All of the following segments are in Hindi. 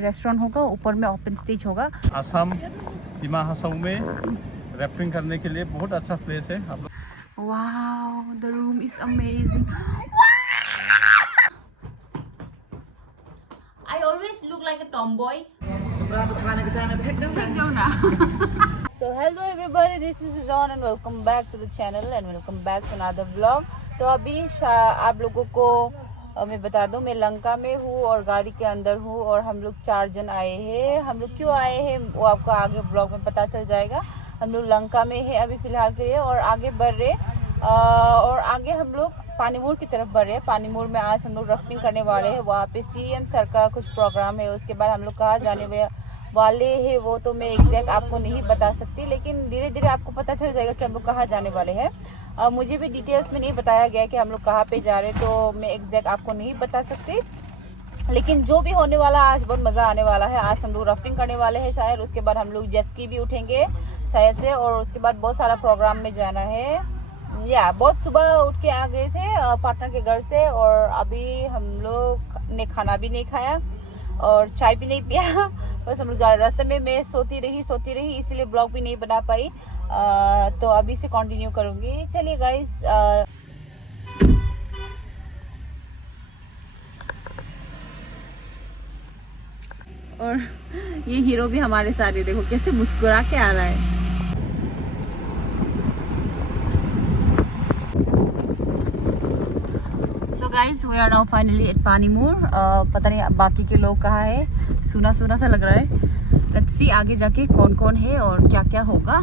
रेस्टोरेंट होगा, ऊपर में ओपन स्टेज होगा। असम डिमा हासाऊ में रैफ्टिंग करने के लिए बहुत अच्छा प्लेस है। आप लोग wow, the room is amazing. I always look like a tomboy. So hello everybody, this is Rizwan and welcome back to the channel and welcome back to another vlog. तो अभी आप लोगों को मैं बता दूं, मैं लंका में हूँ और गाड़ी के अंदर हूँ और हम लोग 4 जन आए हैं। हम लोग क्यों आए हैं वो आपको आगे ब्लॉग में पता चल जाएगा। हम लोग लंका में है अभी फिलहाल के लिए और आगे बढ़ रहे और आगे हम लोग पानीमूर की तरफ बढ़ रहे हैं। पानीमूर में आज हम लोग राफ्टिंग करने वाले हैं। वहाँ पे सीएम सर का कुछ प्रोग्राम है। उसके बाद हम लोग कहाँ जाने वाले हैं वो तो मैं एग्जैक्ट आपको नहीं बता सकती, लेकिन धीरे धीरे आपको पता चल जाएगा कि हम लोग कहाँ जाने वाले हैं। मुझे भी डिटेल्स में नहीं बताया गया कि हम लोग कहाँ पे जा रहे हैं, तो मैं एग्जैक्ट आपको नहीं बता सकती। लेकिन जो भी होने वाला आज बहुत मज़ा आने वाला है। आज हम लोग राफ्टिंग करने वाले हैं शायद, उसके बाद हम लोग जेट स्की भी उठेंगे शायद से, और उसके बाद बहुत सारा प्रोग्राम में जाना है। या बहुत सुबह उठ के आ गए थे पार्टनर के घर से और अभी हम लोग ने खाना भी नहीं खाया और चाय भी नहीं पिया। बस हम लोग जा रहे रास्ते में मैं सोती रही इसीलिए ब्लॉग भी नहीं बना पाई। तो अभी से कंटिन्यू करूँगी। चलिए गाइस, और ये हीरो भी हमारे साथ है, देखो कैसे मुस्कुरा के आ रहा है। So guys, we are now finally at पानीमूर। पता नहीं बाकी के लोग कहाँ है, सुना सा लग रहा है। Let's see आगे जाके कौन कौन है और क्या क्या होगा,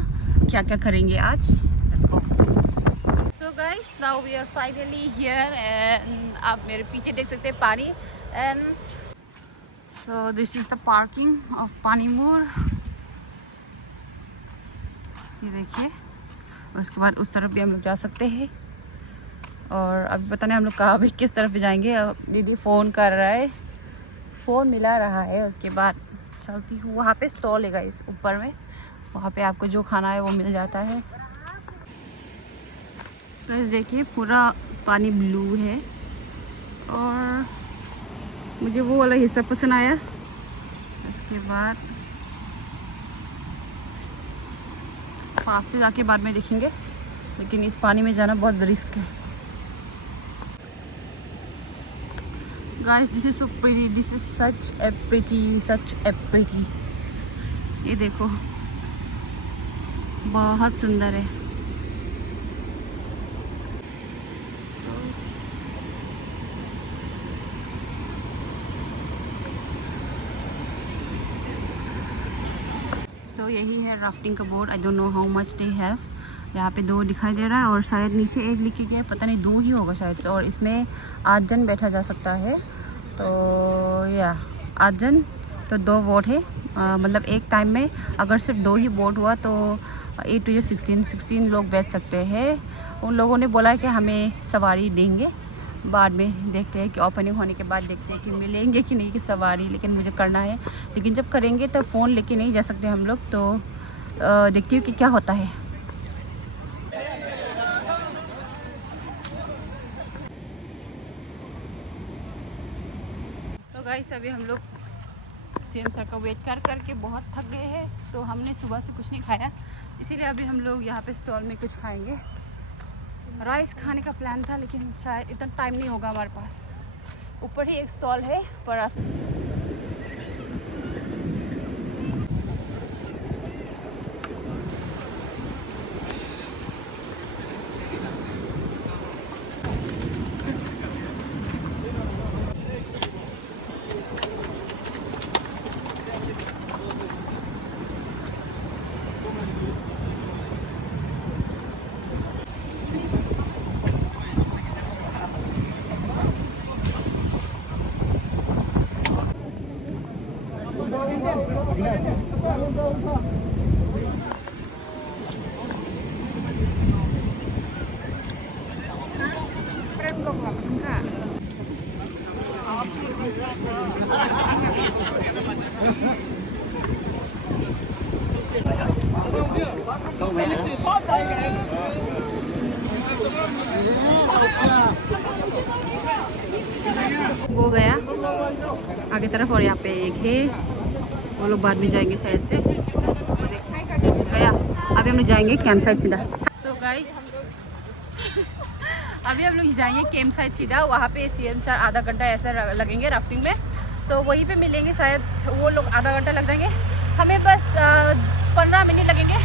क्या क्या करेंगे आज। Let's go। So guys, now we are finally here and आप मेरे पीछे देख सकते हैं पानी। And so this is the parking of पानीमूर। ये देखिए, उसके बाद उस तरफ भी हम लोग जा सकते हैं। और अभी पता नहीं हम लोग कहाँ भी किस तरफ जाएंगे। अब दीदी फ़ोन कर रहा है, फ़ोन मिला रहा है। उसके बाद चलती हूँ। वहाँ पे स्टॉल है गाइस ऊपर में, वहाँ पे आपको जो खाना है वो मिल जाता है। तो देखिए पूरा पानी ब्लू है और मुझे वो वाला हिस्सा पसंद आया। उसके बाद पास से जाके बाद में देखेंगे, लेकिन इस पानी में जाना बहुत रिस्क है। Guys, this is so pretty. This is such a pretty. ये देखो बहुत सुंदर है। So यही है राफ्टिंग का board. I don't know how much they have. यहाँ पे 2 दिखाई दे रहा है और शायद नीचे 1 लिखे गया, पता नहीं 2 ही होगा शायद से। और इसमें 8 जन बैठा जा सकता है। तो या 8 जन तो 2 बोट है। मतलब एक टाइम में अगर सिर्फ 2 ही बोट हुआ तो 8 to 16 लोग बैठ सकते हैं। उन लोगों ने बोला कि हमें सवारी देंगे, बाद में देखते हैं कि ओपनिंग होने के बाद देखते हैं कि मिलेंगे कि नहीं कि सवारी। लेकिन मुझे करना है, लेकिन जब करेंगे तो फ़ोन लेके नहीं जा सकते हम लोग। तो देखती हूँ कि क्या होता है। तो गाइस अभी हम लोग सीएम सर का वेट कर के बहुत थक गए हैं। तो हमने सुबह से कुछ नहीं खाया, इसीलिए अभी हम लोग यहाँ पे स्टॉल में कुछ खाएंगे। राइस खाने का प्लान था, लेकिन शायद इतना टाइम नहीं होगा हमारे पास। ऊपर ही एक स्टॉल है पर आगे तरफ, और यहाँ पे एक है, वो लोग बाद में जाएंगे शायद से। वो देख गया। अभी हम लोग जाएंगे कैंप साइट सीधा। सो गाइस अभी हम लोग जाएंगे कैंप साइट सीधा। वहाँ पे सीएम सर आधा घंटा ऐसा लगेंगे राफ्टिंग में, तो वहीं पे मिलेंगे। शायद वो लोग आधा घंटा लग जाएंगे, हमें बस 15 मिनट लगेंगे।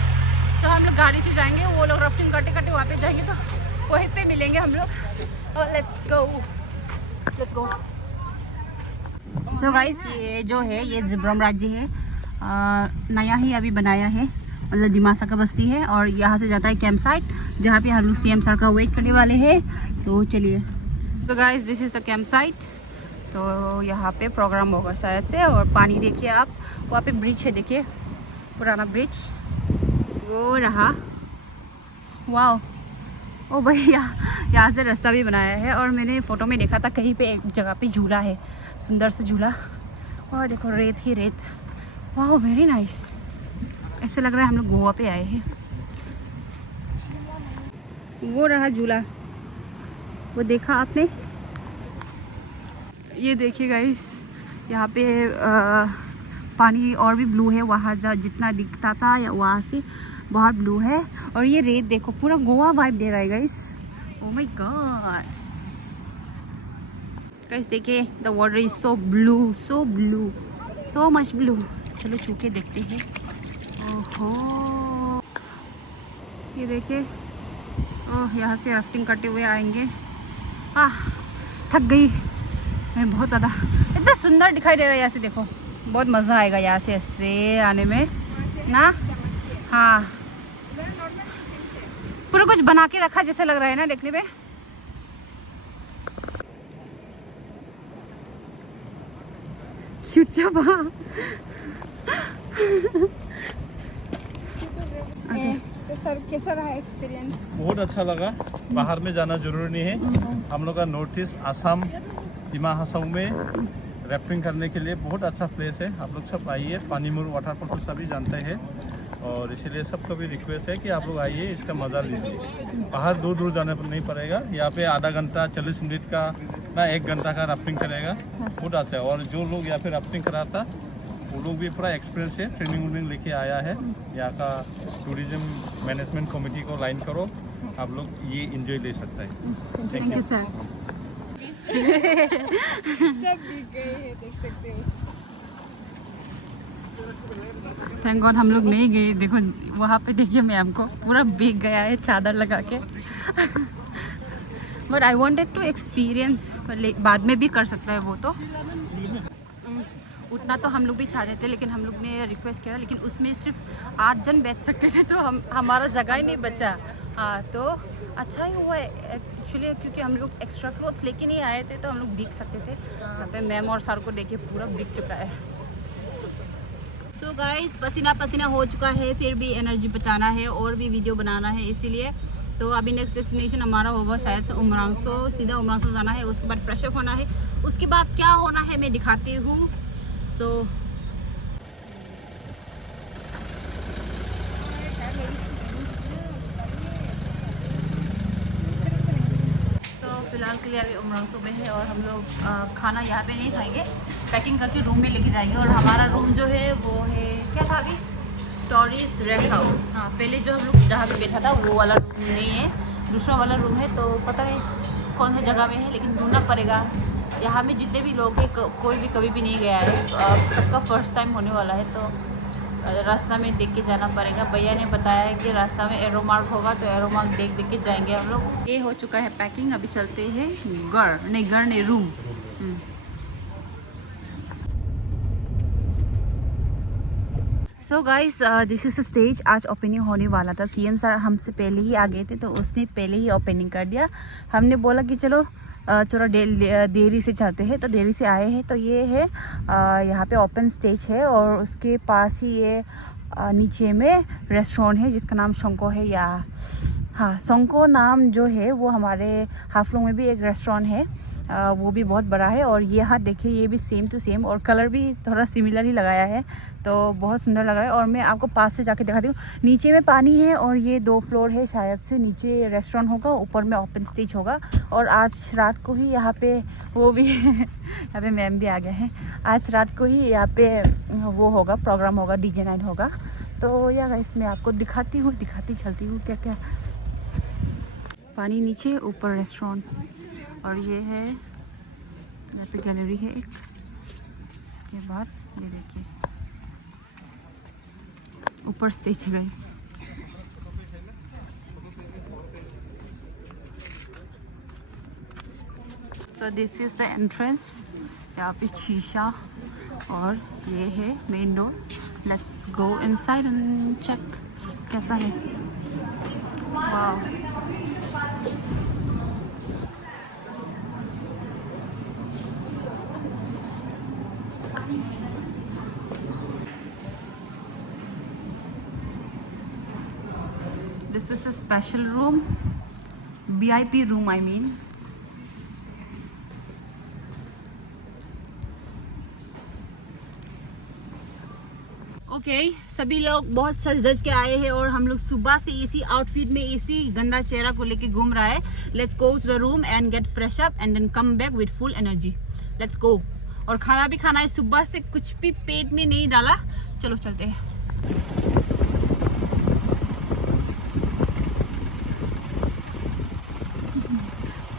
तो हम लोग गाड़ी से जाएंगे, वो लोग राफ्टिंग करते करते वहाँ पे जाएंगे, तो वहीं पे मिलेंगे हम लोग। और लेट्स गो। सो गाइस ये जो है ये जिब्रम राज्य है, नया ही अभी बनाया है, मतलब दिमासा का बस्ती है। और यहाँ से जाता है कैंप साइट, जहाँ पे हम लोग सीएम सर का वेट करने वाले हैं। तो चलिए। तो guys this is the camp site. तो यहाँ पे प्रोग्राम होगा शायद से। और पानी देखिए आप, वहाँ पे ब्रिज है, देखिए पुराना ब्रिज वो रहा। वाह, ओ बढ़िया, यहाँ से रास्ता भी बनाया है। और मैंने फ़ोटो में देखा था कहीं पे एक जगह पे झूला है, सुंदर सा झूला। और देखो रेत ही रेत, वाह वेरी नाइस। ऐसे लग रहा है हम लोग गोवा पे आए हैं। वो रहा झूला, वो देखा आपने? ये देखिए गाइस, यहाँ पे पानी और भी ब्लू है, वहाँ जितना दिखता था या वहाँ से बहुत ब्लू है। और ये रेत देखो, पूरा गोवा वाइब दे रहा है guys. Oh my god guys, देखिए the water is so blue, so much blue. चलो छू के देखते हैं। ओहो, ये देखिए। ओह, यहाँ से राफ्टिंग करते हुए आएंगे। थक गई मैं बहुत ज़्यादा। इतना सुंदर दिखाई दे रहा है यहाँ से, देखो बहुत मज़ा आएगा यहाँ से ऐसे आने में ना। हाँ, पूरा कुछ बना के रखा जैसे लग रहा है ना देखने में। तो सर कैसा रहा एक्सपीरियंस? बहुत अच्छा लगा। बाहर में जाना जरूरी नहीं है। हम लोग का नॉर्थ ईस्ट आसाम दिमा हासाऊ में रैफ्टिंग करने के लिए बहुत अच्छा प्लेस है। आप लोग सब आइए, पानीमुर वाटरफॉल तो सभी जानते हैं, और इसीलिए सबको भी रिक्वेस्ट है कि आप लोग आइए, इसका मज़ा लीजिए। बाहर दूर दूर जाना नहीं पड़ेगा। यहाँ पे आधा घंटा 40 मिनट का ना 1 घंटा का राफ्टिंग करेगा, बहुत अच्छा है। और जो लोग यहाँ पे राफ्टिंग कराता वो लोग भी पूरा एक्सपीरियंस है, ट्रेनिंग लेके आया है। यहाँ का टूरिज्म मैनेजमेंट कमेटी को लाइन करो, आप लोग ये इंजॉय ले सकते हैं। Thank you sir. सब भीग गए हैं, देख सकते हो। थैंक गॉड हम लोग नहीं गए। देखो वहाँ पे देखिए मैम को पूरा भीग गया है चादर लगा के। But I wanted to experience, बाद में भी कर सकता है वो तो। उतना तो हम लोग भी चाहते थे, लेकिन हम लोग ने रिक्वेस्ट किया, लेकिन उसमें सिर्फ 8 जन बैठ सकते थे, तो हमारा जगह ही नहीं बचा। हाँ, तो अच्छा ही हुआ एक्चुअली, क्योंकि हम लोग एक्स्ट्रा क्लोथ्स लेके नहीं आए थे, तो हम लोग भीग सकते थे। यहाँ पे मैम और सर को देखिए पूरा भीग चुका है। सो गाइस, पसीना पसीना हो चुका है, फिर भी एनर्जी बचाना है और भी वीडियो बनाना है, इसीलिए तो अभी नेक्स्ट डेस्टिनेशन हमारा होगा शायद से उमरांगसो। सीधा उमरांगसो जाना है, उसके बाद फ्रेश अप होना है। उसके बाद क्या होना है मैं दिखाती हूँ। सो फिलहाल के लिए अभी उमरांगसो में है, और हम लोग खाना यहाँ पे नहीं खाएंगे, पैकिंग करके रूम में लेके जाएंगे। और हमारा रूम जो है वो है, क्या था अभी, टॉरिस रेस्ट हाउस। हाँ, पहले जो हम लोग जहाँ पे बैठा था वो वाला रूम नहीं है, दूसरा वाला रूम है। तो पता नहीं कौन सी जगह में है, लेकिन ढूंढना पड़ेगा। यहाँ में जितने भी लोग हैं कोई भी कभी भी नहीं गया है, तो अब सबका फर्स्ट टाइम होने वाला है, तो रास्ता में देख के जाना पड़ेगा। भैया ने बताया है कि रास्ता में एरो मार्क होगा, तो एरो मार्क देख के जाएंगे हम लोग। ये हो चुका है पैकिंग, अभी चलते हैं घर नहीं room. So guys, this is the stage. आज ओपनिंग होने वाला था, सीएम सर हमसे पहले ही आ गए थे, तो उसने पहले ही ओपनिंग कर दिया। हमने बोला कि चलो थोड़ा देरी से चलते हैं, तो देरी से आए हैं। तो ये है यहाँ पे ओपन स्टेज है, और उसके पास ही ये नीचे में रेस्टोरेंट है जिसका नाम शंको है। या हाँ, शंको नाम जो है वो हमारे हाफलोंग में भी एक रेस्टोरेंट है, वो भी बहुत बड़ा है। और ये हाथ देखिए, ये भी सेम टू सेम, और कलर भी थोड़ा सिमिलर ही लगाया है, तो बहुत सुंदर लग रहा है। और मैं आपको पास से जाके दिखाती हूँ। नीचे में पानी है और ये 2 फ्लोर है शायद से। नीचे रेस्टोरेंट होगा, ऊपर में ओपन स्टेज होगा। और आज रात को ही यहाँ पे वो भी यहाँ पे मैम भी आ गए हैं। आज रात को ही यहाँ पे वो होगा, प्रोग्राम होगा, डीजे नाइट होगा। तो यार इसमें आपको दिखाती चलती हूँ क्या क्या। पानी नीचे, ऊपर रेस्टोरेंट, और ये है यहाँ पे गैलरी है एक। इसके बाद ये देखिए ऊपर स्टेज है guys. So this is the entrance. यहाँ पे शीशा और ये है main door. Let's go inside and check कैसा है। वाह, this is a special room, VIP room I mean. Okay, सभी लोग बहुत सज धज के आए हैं और हम लोग सुबह से इसी आउटफिट में, इसी गंदा चेहरा को लेके घूम रहा है। Let's go to the room and get fresh up and then come back with full energy. Let's go. और खाना भी खाना है, सुबह से कुछ भी पेट में नहीं डाला। चलो चलते हैं।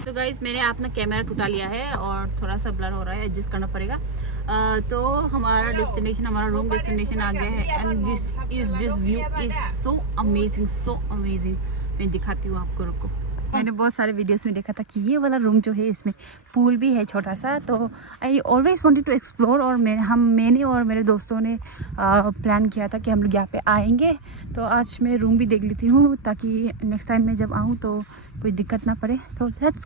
तो गाइज मैंने अपना कैमरा टूटा लिया है और थोड़ा सा ब्लर हो रहा है, एडजस्ट करना पड़ेगा। तो हमारा डेस्टिनेशन, हमारा रूम डेस्टिनेशन आ गया है। And this view is so amazing. मैं दिखाती हूँ आपको, रुको। मैंने बहुत सारे वीडियोस में देखा था कि ये वाला रूम जो है इसमें पूल भी है छोटा सा। तो I always wanted to explore. और मैंने और मेरे दोस्तों ने प्लान किया था कि हम लोग यहाँ पे आएंगे। तो आज मैं रूम भी देख लेती हूँ ताकि नेक्स्ट टाइम मैं जब आऊँ तो कोई दिक्कत ना पड़े। तो let's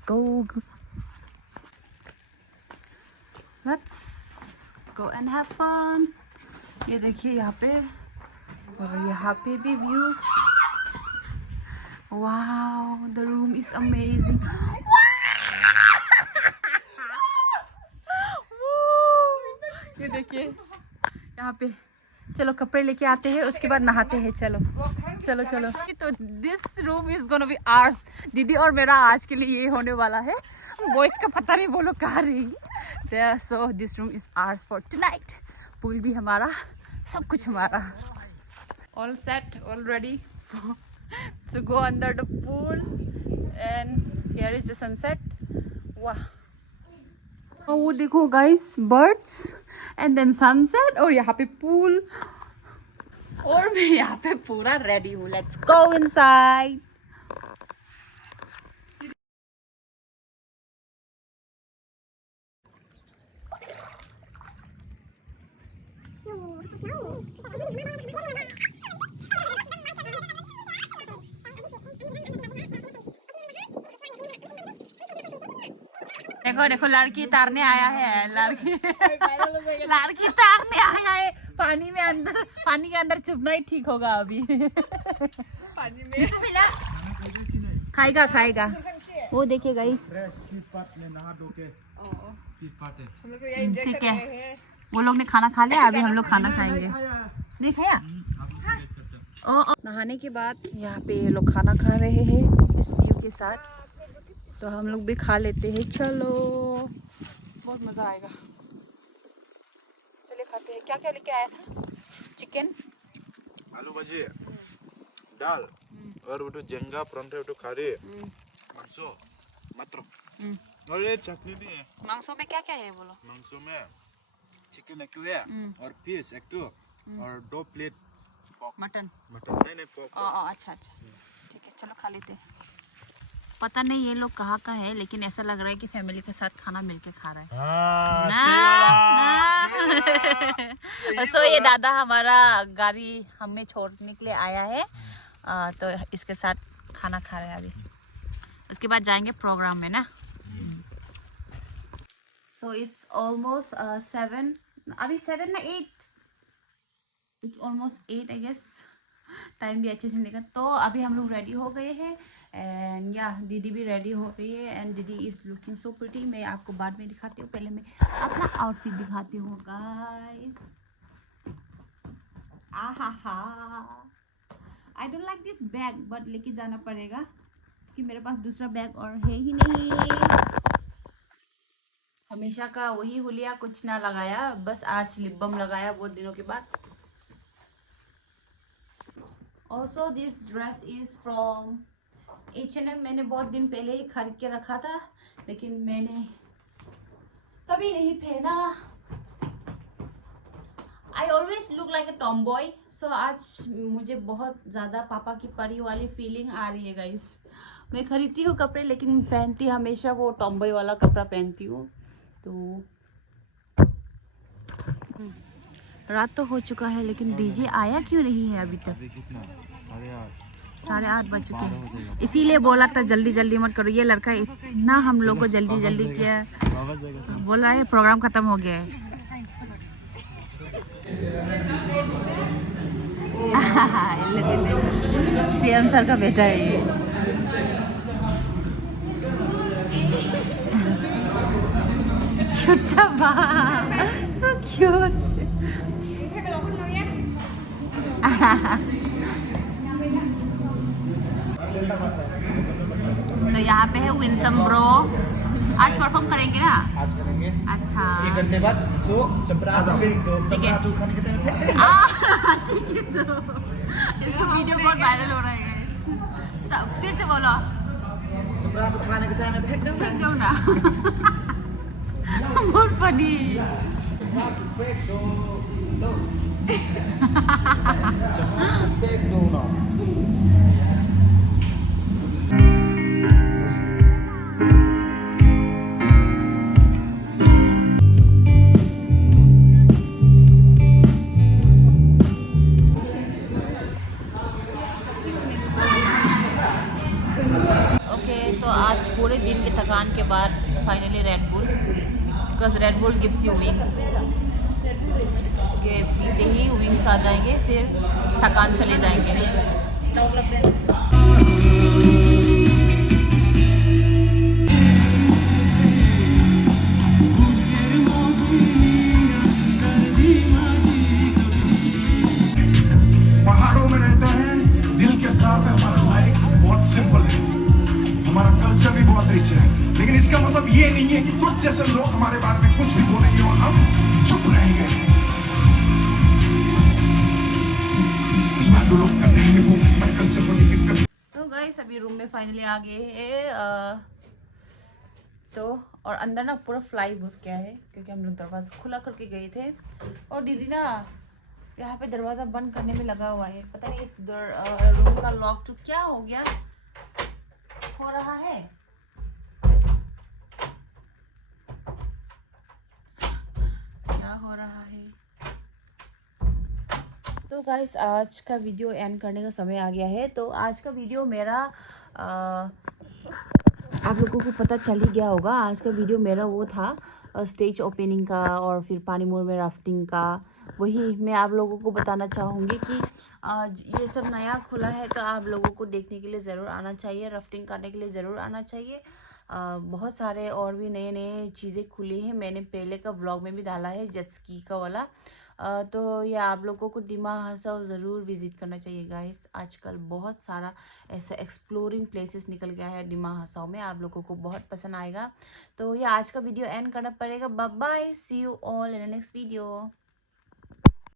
go and have fun. ये देखिए यहाँ पे, और यहाँ पे भी view. Wow, the room is amazing. ये देखिए यहाँ पे। चलो कपड़े लेके आते हैं, उसके बाद नहाते हैं। चलो चलो चलो। तो this room is gonna be hours. दीदी और मेरा आज के लिए ये होने वाला है। बॉयज का पता नहीं, बोलो कहाँ रहेंगी। So this room is ours for tonight. Pool भी हमारा, सब कुछ हमारा। All set, all ready to go under the pool, and here is the sunset. Wow, वो देखो guys, birds and then sunset, और यहाँ पे pool, और मैं यहाँ पे पूरा ready हूँ। Let's go inside. देखो देखो, लड़की तारने आया है। लड़की तारने आया है पानी में। अंदर, पानी के अंदर चुपना ही ठीक होगा अभी। पानी में खाएगा। वो देखिए गाइस, ठीक है। वो लोग ने खाना खा लिया, अभी हम लोग खाना खाएंगे। नहीं खाया? नहाने के बाद यहाँ पे ये लोग खाना खा रहे हैं इस व्यू के साथ। तो हम लोग भी खा लेते हैं। चलो, बहुत मज़ा आएगा। चलिए खाते हैं। क्या क्या लेके आया था? चिकन, आलू भाजी, दाल, और वो तो जेंगा परांठे, वो खारे, मांसो, मात्र, और ये चटनी भी है। मांसों में क्या क्या है बोलो? मांसो में चिकन एक है, और पीस एक, और 2 प्लेट मटन। नहीं पोर्क। अच्छा, ठीक है, चलो खा लेते हैं। पता नहीं ये लोग कहाँ का है, लेकिन ऐसा लग रहा है कि फैमिली के साथ खाना मिलके खा रहा है। सो ये दादा हमारा गाड़ी हमें छोड़ने के लिए आया है। तो इसके साथ खाना खा रहे हैं अभी। उसके बाद जाएंगे प्रोग्राम में ना। सो इट्स ऑलमोस्ट 7, अभी 7 ना 8, it's almost 8 I guess. Time भी अच्छे से निकल। तो अभी हम लोग रेडी हो गए हैं एंड या दीदी भी रेडी हो रही है एंड दीदी इज़ लुकिंग सो प्रिटी। मैं आपको बाद में दिखाती हूँ, पहले मैं अपना आउटफिट दिखाती हूँ गाइस। आहा, I don't like this bag but लेके जाना पड़ेगा क्योंकि मेरे पास दूसरा बैग और है ही नहीं। हमेशा का वही हुलिया, कुछ ना लगाया, बस आज लिप बाम लगाया बहुत दिनों के बाद। Also this dress is from H&M। मैंने बहुत दिन पहले ही खरीद के रखा था लेकिन मैंने कभी नहीं पहना। I always look like a tomboy, so आज मुझे बहुत ज़्यादा पापा की परी वाली फीलिंग आ रही है गाइस। मैं खरीदती हूँ कपड़े लेकिन पहनती हमेशा वो टॉम बॉय वाला कपड़ा पहनती हूँ। तो रात तो हो चुका है लेकिन डीजे आया क्यों नहीं है अभी तक? कितना 8:30 बज चुके हैं, इसीलिए बोला था जल्दी जल्दी मत करो। ये लड़का इतना हम लोग को जल्दी जल्दी किया, बोल रहा है प्रोग्राम खत्म हो गया है। सीएम सर का बेटा है ये। छोटा बा, सो क्यूट। तो यहाँ पे है विंसम ब्रो, आज परफॉर्म करेंगे ना? आज करेंगे। अच्छा, 1 घंटे बाद सो चपरा फिर तो ठीक है। चपरा खाने के टाइम पे ठीक है। तो इसका वीडियो बहुत वायरल हो रहा है गाइस। फिर से बोलो, चपरा खाने के टाइम में फेंक दो फेंक दो ना। बहुत फनी। फेंक दो ना। तो आज पूरे दिन की थकान के बाद finally red bull, because red bull gives you wings. इसके पीते ही विंग्स आ जाएंगे, फिर थकान चले जाएंगे। पहाड़ों में रहते हैं, दिल के साथ है हमारा लाइफ बहुत सिंपल है। हमारा कल्चर भी बहुत रिच है, लेकिन इसका मतलब ये नहीं है कि कुछ जैसे लोग हमारे बारे में कुछ भी बोलेंगे और हम चुप रहेंगे। सो गाइस अभी रूम में फाइनली आ गए हैं। तो और अंदर ना पूरा फ्लाई घुस गया है क्योंकि हम लोग दरवाजा खुला करके गए थे और दीदी ना यहाँ पे दरवाजा बंद करने में लगा हुआ है। पता नहीं इस रूम का लॉक तो क्या हो गया, हो रहा है। क्या हो रहा है? तो गाइस आज का वीडियो एंड करने का समय आ गया है। तो आज का वीडियो मेरा आप लोगों को पता चल ही गया होगा। आज का वीडियो मेरा वो था स्टेज ओपनिंग का और फिर पानीमुर में राफ्टिंग का। वही मैं आप लोगों को बताना चाहूँगी कि ये सब नया खुला है तो आप लोगों को देखने के लिए ज़रूर आना चाहिए, राफ्टिंग करने के लिए ज़रूर आना चाहिए। बहुत सारे और भी नए नए चीज़ें खुली हैं। मैंने पहले का व्लॉग में भी डाला है जेट स्की का वाला। तो ये आप लोगों को डिमा हसाओ ज़रूर विज़िट करना चाहिए गाइस। आजकल बहुत सारा ऐसा एक्सप्लोरिंग प्लेसेस निकल गया है डिमा हसाओ में, आप लोगों को बहुत पसंद आएगा। तो ये आज का वीडियो एंड करना पड़ेगा। Bye bye, see you all in the next video.